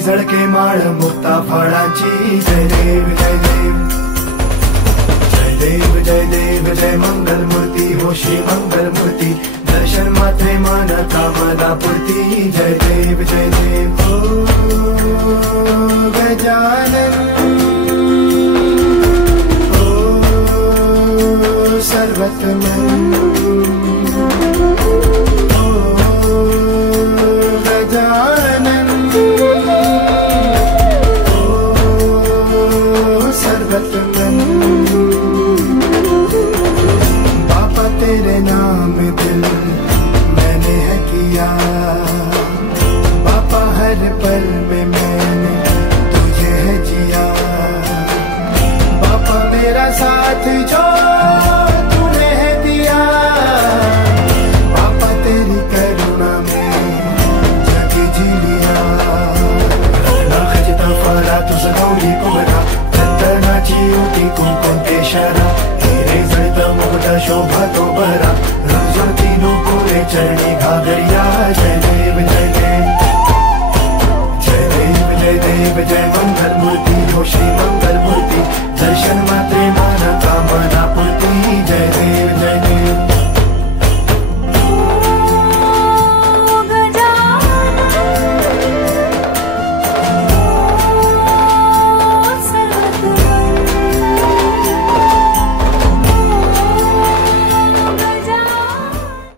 झळके माळ मुक्ता फळाची जय देव जय देव जय देव जय देव जय मंगल मूर्ती हो श्री मंगल मूर्ती दर्शन मात्रे मन कामना पूर्ती जय देव जय देव ओ गजानन ओ सर्वतमन बाबा तेरे नाम दिल मैंने है किया बाबा हर पल में